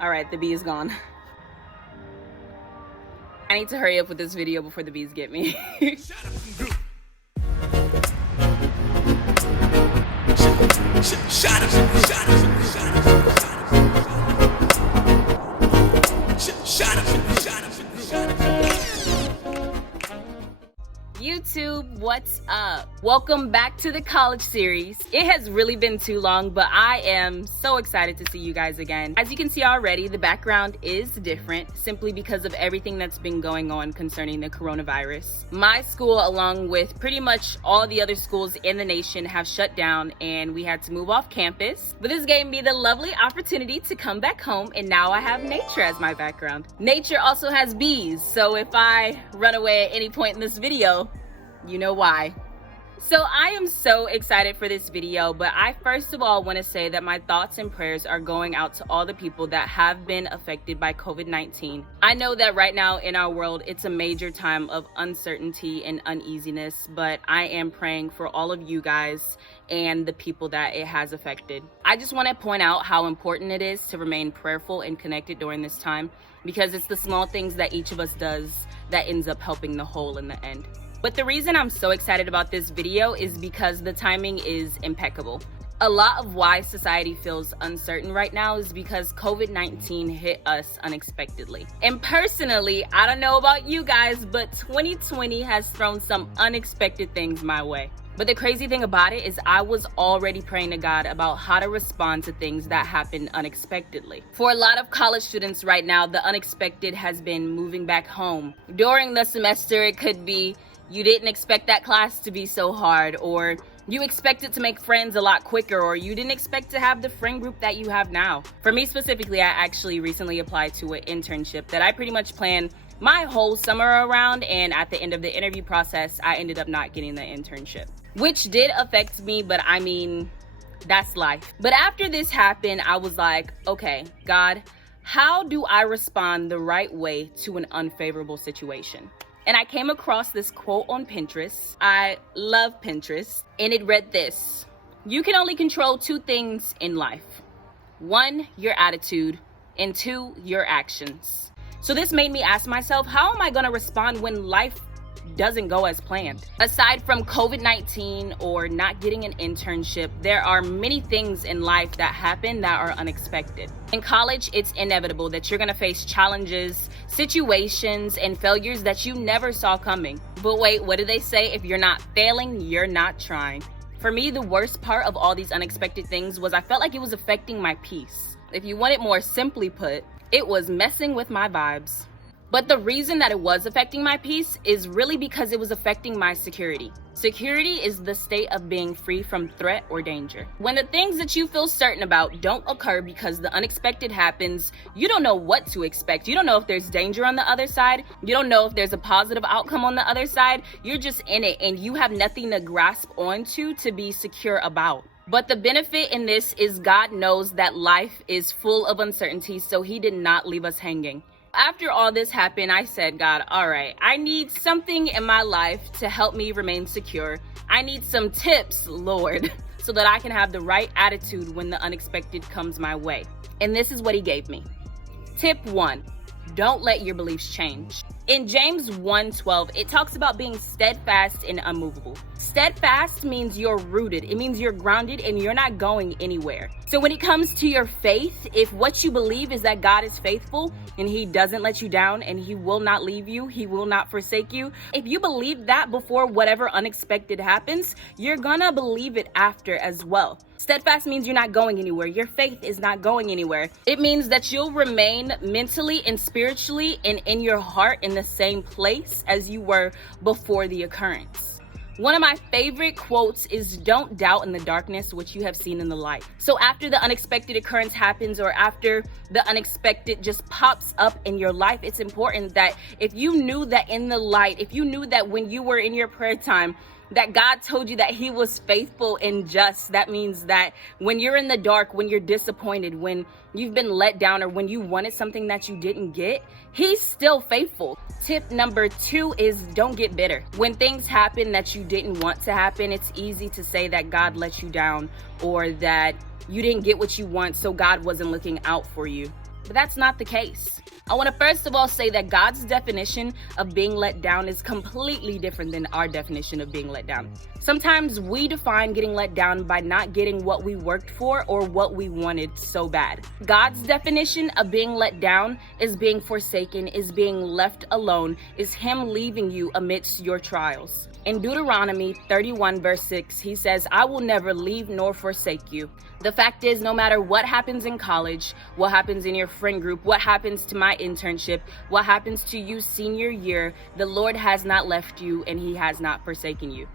All right, the bee is gone. I need to hurry up with this video before the bees get me. YouTube, what's up? Welcome back to the college series. It has really been too long, but I am so excited to see you guys again. As you can see already, the background is different simply because of everything that's been going on concerning the coronavirus. My school, along with pretty much all the other schools in the nation, have shut down and we had to move off campus. But this gave me the lovely opportunity to come back home, and now I have nature as my background. Nature also has bees, so if I run away at any point in this video, you know why. So I am so excited for this video, but I first of all want to say that my thoughts and prayers are going out to all the people that have been affected by COVID-19. I know that right now in our world, it's a major time of uncertainty and uneasiness, but I am praying for all of you guys and the people that it has affected. I just want to point out how important it is to remain prayerful and connected during this time, because it's the small things that each of us does that ends up helping the whole in the end. But the reason I'm so excited about this video is because the timing is impeccable. A lot of why society feels uncertain right now is because COVID-19 hit us unexpectedly. And personally, I don't know about you guys, but 2020 has thrown some unexpected things my way. But the crazy thing about it is I was already praying to God about how to respond to things that happen unexpectedly. For a lot of college students right now, the unexpected has been moving back home. During the semester, it could be you didn't expect that class to be so hard, or you expected to make friends a lot quicker, or you didn't expect to have the friend group that you have now. For me specifically, I actually recently applied to an internship that I pretty much planned my whole summer around, and at the end of the interview process, I ended up not getting the internship, which did affect me, but I mean, that's life. But after this happened, I was like, okay, God, how do I respond the right way to an unfavorable situation? And I came across this quote on Pinterest. I love Pinterest. And it read this: you can only control two things in life. One, your attitude, and two, your actions. So this made me ask myself, how am I gonna respond when life doesn't go as planned? Aside from COVID-19 or not getting an internship, there are many things in life that happen that are unexpected. In college, it's inevitable that you're gonna face challenges, situations, and failures that you never saw coming. But wait, what do they say? If you're not failing, you're not trying. For me, the worst part of all these unexpected things was I felt like it was affecting my peace. If you want it more simply put, it was messing with my vibes. But the reason that it was affecting my peace is really because it was affecting my security. Security is the state of being free from threat or danger. When the things that you feel certain about don't occur because the unexpected happens, you don't know what to expect. You don't know if there's danger on the other side. You don't know if there's a positive outcome on the other side. You're just in it and you have nothing to grasp onto to be secure about. But the benefit in this is God knows that life is full of uncertainty, so He did not leave us hanging. After all this happened, I said, God, all right, I need something in my life to help me remain secure. I need some tips, Lord, so that I can have the right attitude when the unexpected comes my way. And this is what He gave me. Tip 1, don't let your beliefs change. In James 1:12, it talks about being steadfast and unmovable. Steadfast means you're rooted. It means you're grounded and you're not going anywhere. So when it comes to your faith, if what you believe is that God is faithful and He doesn't let you down and He will not leave you, He will not forsake you, if you believe that before whatever unexpected happens, you're gonna believe it after as well. Steadfast means you're not going anywhere. Your faith is not going anywhere. It means that you'll remain mentally and spiritually and in your heart in the same place as you were before the occurrence. One of my favorite quotes is, don't doubt in the darkness what you have seen in the light. So after the unexpected occurrence happens, or after the unexpected just pops up in your life, it's important that if you knew that in the light, if you knew that when you were in your prayer time, that God told you that He was faithful and just. That means that when you're in the dark, when you're disappointed, when you've been let down, or when you wanted something that you didn't get, He's still faithful. Tip number 2 is don't get bitter. When things happen that you didn't want to happen, it's easy to say that God let you down, or that you didn't get what you want, so God wasn't looking out for you. But that's not the case. I want to first of all say that God's definition of being let down is completely different than our definition of being let down. Sometimes we define getting let down by not getting what we worked for or what we wanted so bad. God's definition of being let down is being forsaken, is being left alone, is Him leaving you amidst your trials. In Deuteronomy 31 verse 6, He says, "I will never leave nor forsake you." The fact is, no matter what happens in college, what happens in your friend group, what happens to my internship, what happens to you senior year, the Lord has not left you and He has not forsaken you.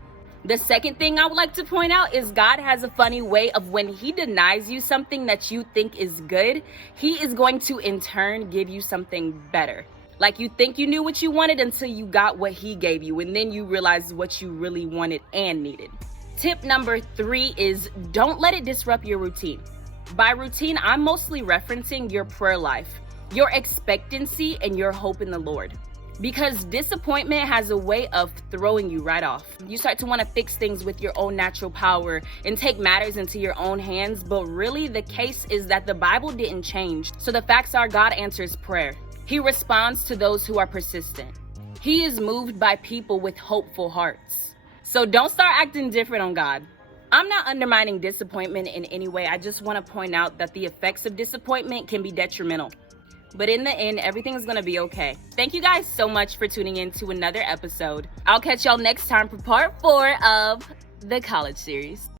The second thing I would like to point out is God has a funny way of when He denies you something that you think is good, He is going to in turn give you something better. Like you think you knew what you wanted until you got what He gave you, and then you realize what you really wanted and needed. Tip number 3 is don't let it disrupt your routine. By routine, I'm mostly referencing your prayer life, your expectancy, and your hope in the Lord. Because disappointment has a way of throwing you right off. You start to want to fix things with your own natural power and take matters into your own hands, but really the case is that the Bible didn't change. So the facts are God answers prayer. He responds to those who are persistent. He is moved by people with hopeful hearts. So don't start acting different on God. I'm not undermining disappointment in any way. I just want to point out that the effects of disappointment can be detrimental. But in the end, everything's going to be okay. Thank you guys so much for tuning in to another episode. I'll catch y'all next time for part 4 of the college series.